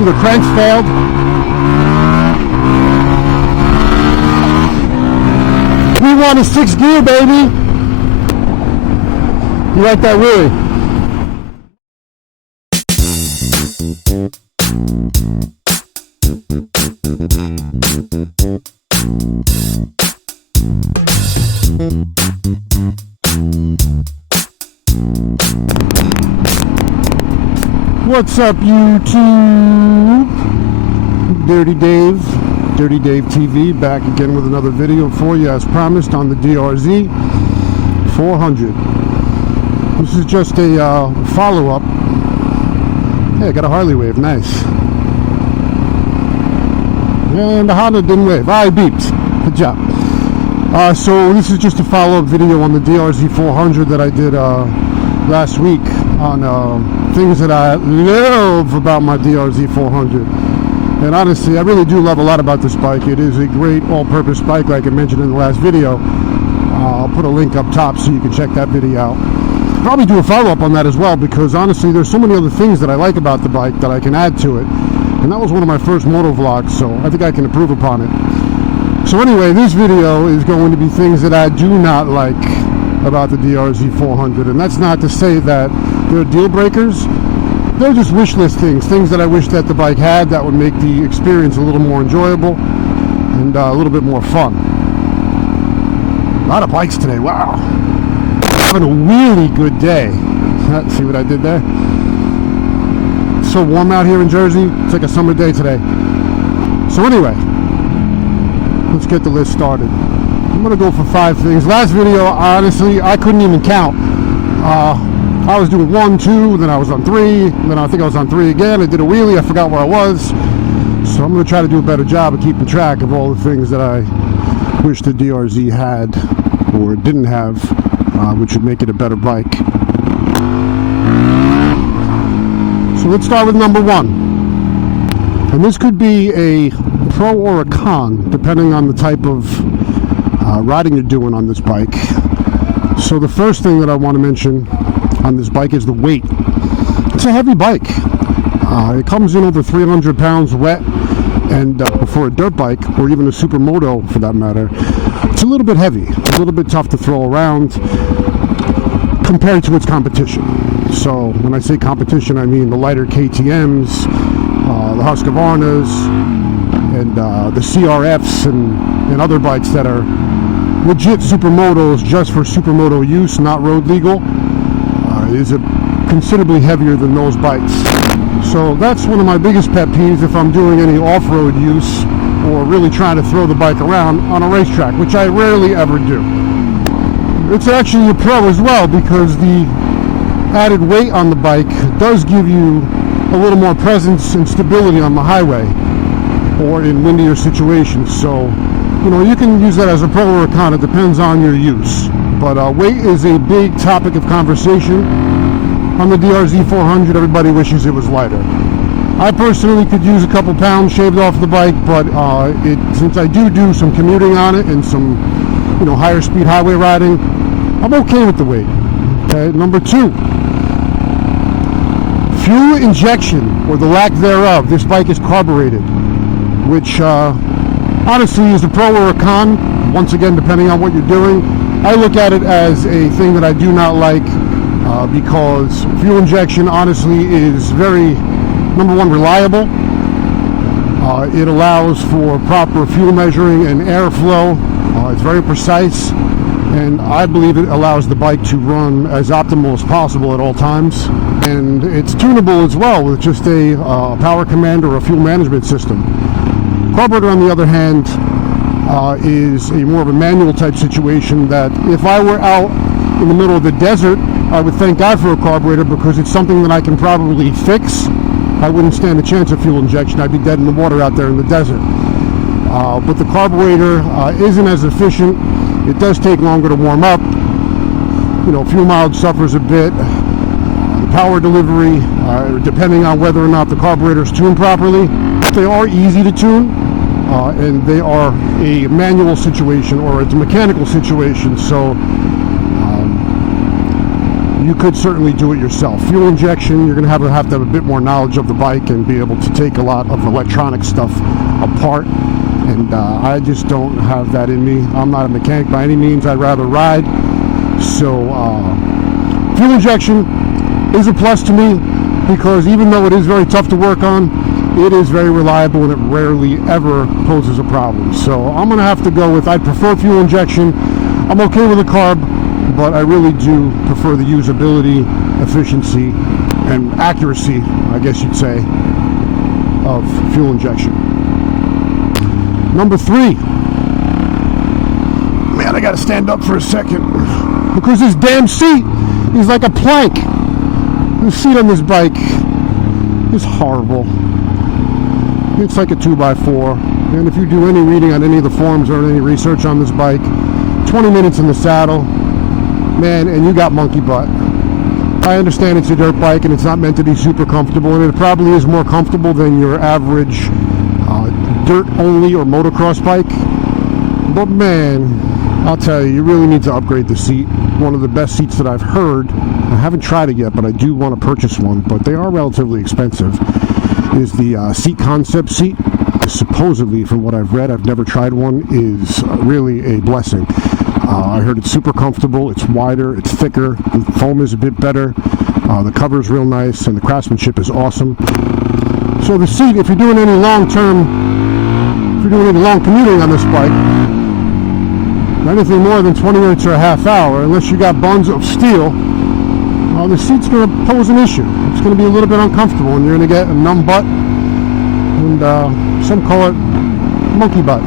The cranks failed. We want a 6th gear, baby. You like that wheelie? What's up, YouTube? Dirty Dave TV, back again with another video for you as promised on the DRZ400. This is just a follow-up. Hey, I got a Harley wave, nice. And the Honda didn't wave. I beeped. Good job. So this is just a follow-up video on the DRZ400 that I did last week on things that I love about my DRZ400. And honestly, I really do love a lot about this bike. It is a great all-purpose bike, like I mentioned in the last video. I'll put a link up top so you can check that video out. Probably do a follow-up on that as well, because honestly, there's so many other things that I like about the bike that I can add to it. And that was one of my first moto vlogs, so I think I can improve upon it. So anyway, this video is going to be things that I do not like about the DRZ400, and that's not to say that they're deal breakers. They're just wish list things that I wish that the bike had that would make the experience a little more enjoyable and a little bit more fun. A lot of bikes today, wow. Having a really good day. See what I did there? It's so warm out here in Jersey. It's like a summer day today. So anyway, let's get the list started. I'm gonna go for 5 things. Last video, honestly, I couldn't even count. I was doing 1, 2, then I was on 3, then I think I was on 3 again. I did a wheelie, I forgot where I was. So I'm gonna try to do a better job of keeping track of all the things that I wish the DRZ had or didn't have, which would make it a better bike. So let's start with number 1. And this could be a pro or a con, depending on the type of riding you're doing on this bike. So the first thing that I want to mention on this bike is the weight. It's a heavy bike. It comes in over 300 pounds wet, and for a dirt bike, or even a supermoto for that matter, it's a little bit heavy, a little bit tough to throw around compared to its competition. So when I say competition, I mean the lighter KTMs, the Husqvarnas, and the CRFs and other bikes that are legit supermotos just for supermoto use, not road legal, is considerably heavier than those bikes. So that's one of my biggest pet peeves if I'm doing any off-road use or really trying to throw the bike around on a racetrack, which I rarely ever do. It's actually a pro as well, because the added weight on the bike does give you a little more presence and stability on the highway or in windier situations. So, you know, you can use that as a pro or a con. It depends on your use. But weight is a big topic of conversation on the DRZ400. Everybody wishes it was lighter. I personally could use a couple pounds shaved off the bike, but since I do some commuting on it and some, you know, higher speed highway riding, I'm okay with the weight. Okay, number 2. Fuel injection, or the lack thereof. This bike is carbureted, which honestly is a pro or a con, once again depending on what you're doing. I look at it as a thing that I do not like, because fuel injection honestly is very, number 1, reliable. It allows for proper fuel measuring and airflow. It's very precise, and I believe it allows the bike to run as optimal as possible at all times. And it's tunable as well with just a power command or a fuel management system. Carburetor, on the other hand, is a more of a manual type situation that if I were out in the middle of the desert, I would thank God for a carburetor, because it's something that I can probably fix. I wouldn't stand a chance of fuel injection. I'd be dead in the water out there in the desert. But the carburetor isn't as efficient. It does take longer to warm up. You know, fuel mileage suffers a bit. The power delivery, depending on whether or not the carburetor is tuned properly, they are easy to tune, and they are a manual situation or it's a mechanical situation. So you could certainly do it yourself. Fuel injection, you're going to have to have a bit more knowledge of the bike and be able to take a lot of electronic stuff apart. And I just don't have that in me. I'm not a mechanic by any means. I'd rather ride. So fuel injection is a plus to me, because even though it is very tough to work on, it is very reliable and it rarely ever poses a problem. So I'm going to have to go with, I prefer fuel injection. I'm okay with the carb, but I really do prefer the usability, efficiency, and accuracy, I guess you'd say, of fuel injection. Number 3. Man, I gotta stand up for a second, because this damn seat is like a plank. The seat on this bike is horrible. It's like a 2x4, and if you do any reading on any of the forums or any research on this bike, 20 minutes in the saddle, man, and you got monkey butt. I understand it's a dirt bike and it's not meant to be super comfortable, and it probably is more comfortable than your average dirt only or motocross bike, but man, I'll tell you, you really need to upgrade the seat. One of the best seats that I've heard, I haven't tried it yet, but I do want to purchase one, but they are relatively expensive, is the Seat Concept seat. Supposedly, from what I've read, I've never tried one, is really a blessing. I heard it's super comfortable, it's wider, it's thicker, the foam is a bit better, the cover is real nice, and the craftsmanship is awesome. So the seat, if you're doing any long commuting on this bike, anything more than 20 minutes or a half hour, unless you got buns of steel, the seat's going to pose an issue. It's going to be a little bit uncomfortable, and you're going to get a numb butt, and some call it monkey butt.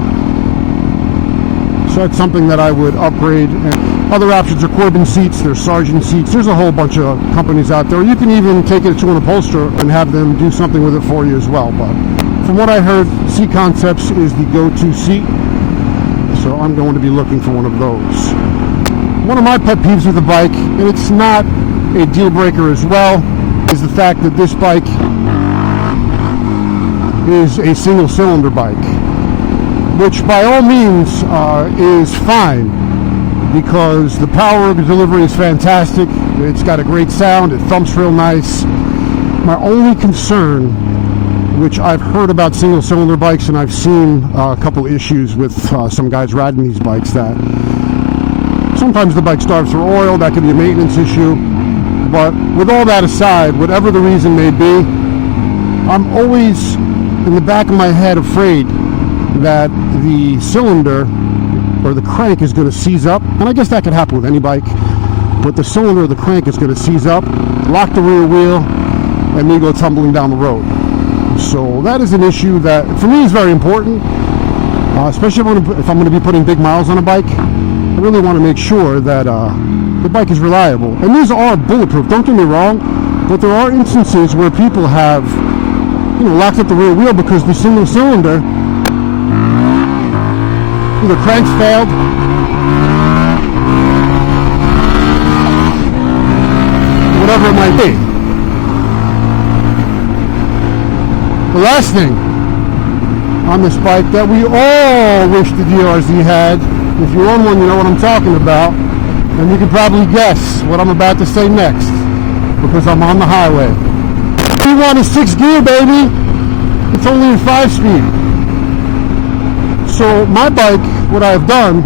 So that's something that I would upgrade. And other options are Corbin seats, there's Sargent seats, there's a whole bunch of companies out there. You can even take it to an upholsterer and have them do something with it for you as well. But from what I heard, Seat Concepts is the go-to seat, so I'm going to be looking for one of those. One of my pet peeves with the bike, and it's not a deal breaker as well, is the fact that this bike is a single cylinder bike, which by all means is fine, because the power of the delivery is fantastic. It's got a great sound, it thumps real nice. My only concern, which I've heard about single cylinder bikes, and I've seen a couple issues with some guys riding these bikes, that sometimes the bike starves for oil. That could be a maintenance issue. But with all that aside, whatever the reason may be, I'm always in the back of my head afraid that the cylinder or the crank is going to seize up, and I guess that could happen with any bike, but the cylinder or the crank is going to seize up, lock the rear wheel, and me go tumbling down the road. So that is an issue that for me is very important, especially if I'm going to be putting big miles on a bike. I really want to make sure that the bike is reliable. And these are bulletproof, don't get me wrong, but there are instances where people have, locked up the rear wheel because the single cylinder, the cranks failed, whatever it might be. The last thing on this bike that we all wish the DRZ had, if you own one, you know what I'm talking about, and you can probably guess what I'm about to say next, because I'm on the highway. We want a 6 gear, baby. It's only a 5-speed. So my bike, what I've done,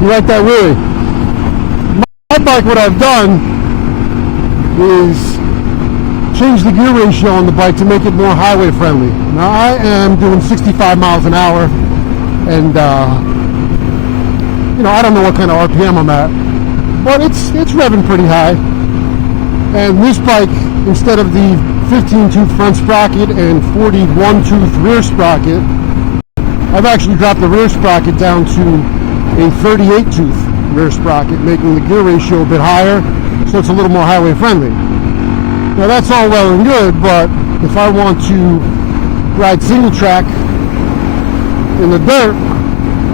you like that, really? My bike, what I've done is change the gear ratio on the bike to make it more highway friendly. Now I am doing 65 miles an hour, and I don't know what kind of RPM I'm at, but it's revving pretty high. And this bike, instead of the 15-tooth front sprocket and 41-tooth rear sprocket, I've actually dropped the rear sprocket down to a 38-tooth rear sprocket, making the gear ratio a bit higher, so it's a little more highway friendly. Now that's all well and good, but if I want to ride single track in the dirt,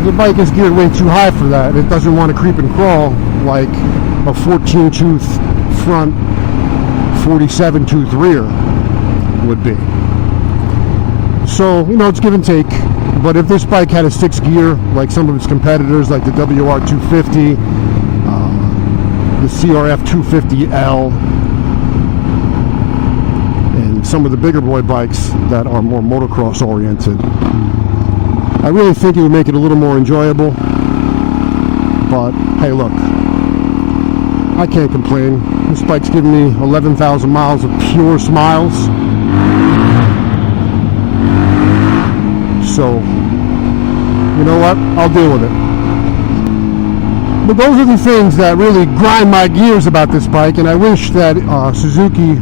the bike is geared way too high for that. It doesn't want to creep and crawl like a 14-tooth front, 47-tooth rear would be. So, it's give and take. But if this bike had a 6 gear, like some of its competitors, like the WR250, the CRF250L, and some of the bigger boy bikes that are more motocross oriented. I really think it would make it a little more enjoyable, but hey, look, I can't complain. This bike's given me 11,000 miles of pure smiles. So, you know what? I'll deal with it. But those are the things that really grind my gears about this bike, and I wish that Suzuki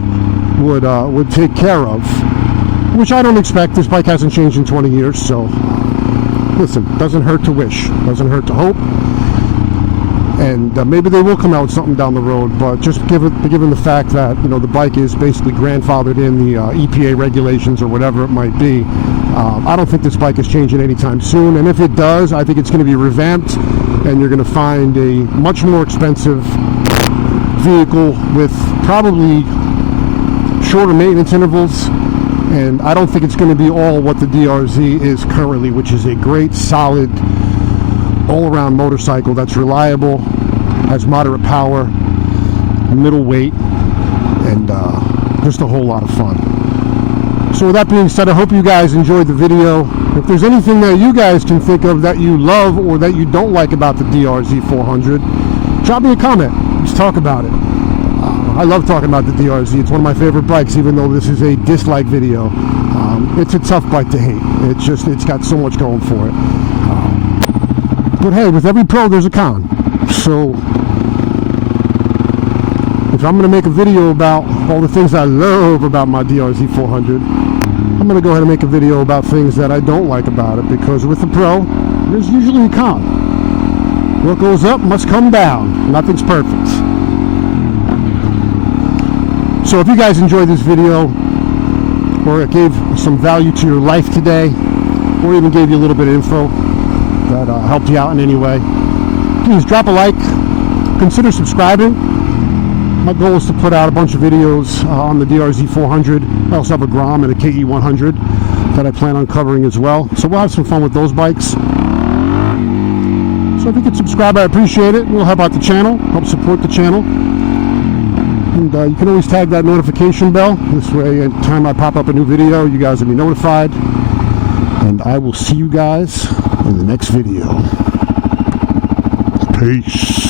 would take care of, which I don't expect. This bike hasn't changed in 20 years, so listen, doesn't hurt to wish, doesn't hurt to hope. And maybe they will come out with something down the road, but just given the fact that, you know, the bike is basically grandfathered in the EPA regulations or whatever it might be, I don't think this bike is changing anytime soon. And if it does, I think it's going to be revamped, and you're going to find a much more expensive vehicle with probably shorter maintenance intervals. And I don't think it's going to be all what the DRZ is currently, which is a great, solid, all-around motorcycle that's reliable, has moderate power, middle weight, and just a whole lot of fun. So with that being said, I hope you guys enjoyed the video. If there's anything that you guys can think of that you love or that you don't like about the DRZ400, drop me a comment. Let's talk about it. I love talking about the DRZ. It's one of my favorite bikes, even though this is a dislike video. It's a tough bike to hate. It's got so much going for it. But hey, with every pro there's a con. So if I'm going to make a video about all the things I love about my DRZ400, I'm going to go ahead and make a video about things that I don't like about it, because with the pro, there's usually a con. What goes up must come down. Nothing's perfect. So if you guys enjoyed this video, or it gave some value to your life today, or even gave you a little bit of info that helped you out in any way, please drop a like, consider subscribing. My goal is to put out a bunch of videos on the DRZ400. I also have a Grom and a KE100 that I plan on covering as well, so we'll have some fun with those bikes. So if you could subscribe, I appreciate it. It'll help out the channel, help support the channel. And you can always tag that notification bell. This way, anytime I pop up a new video, you guys will be notified. And I will see you guys in the next video. Peace.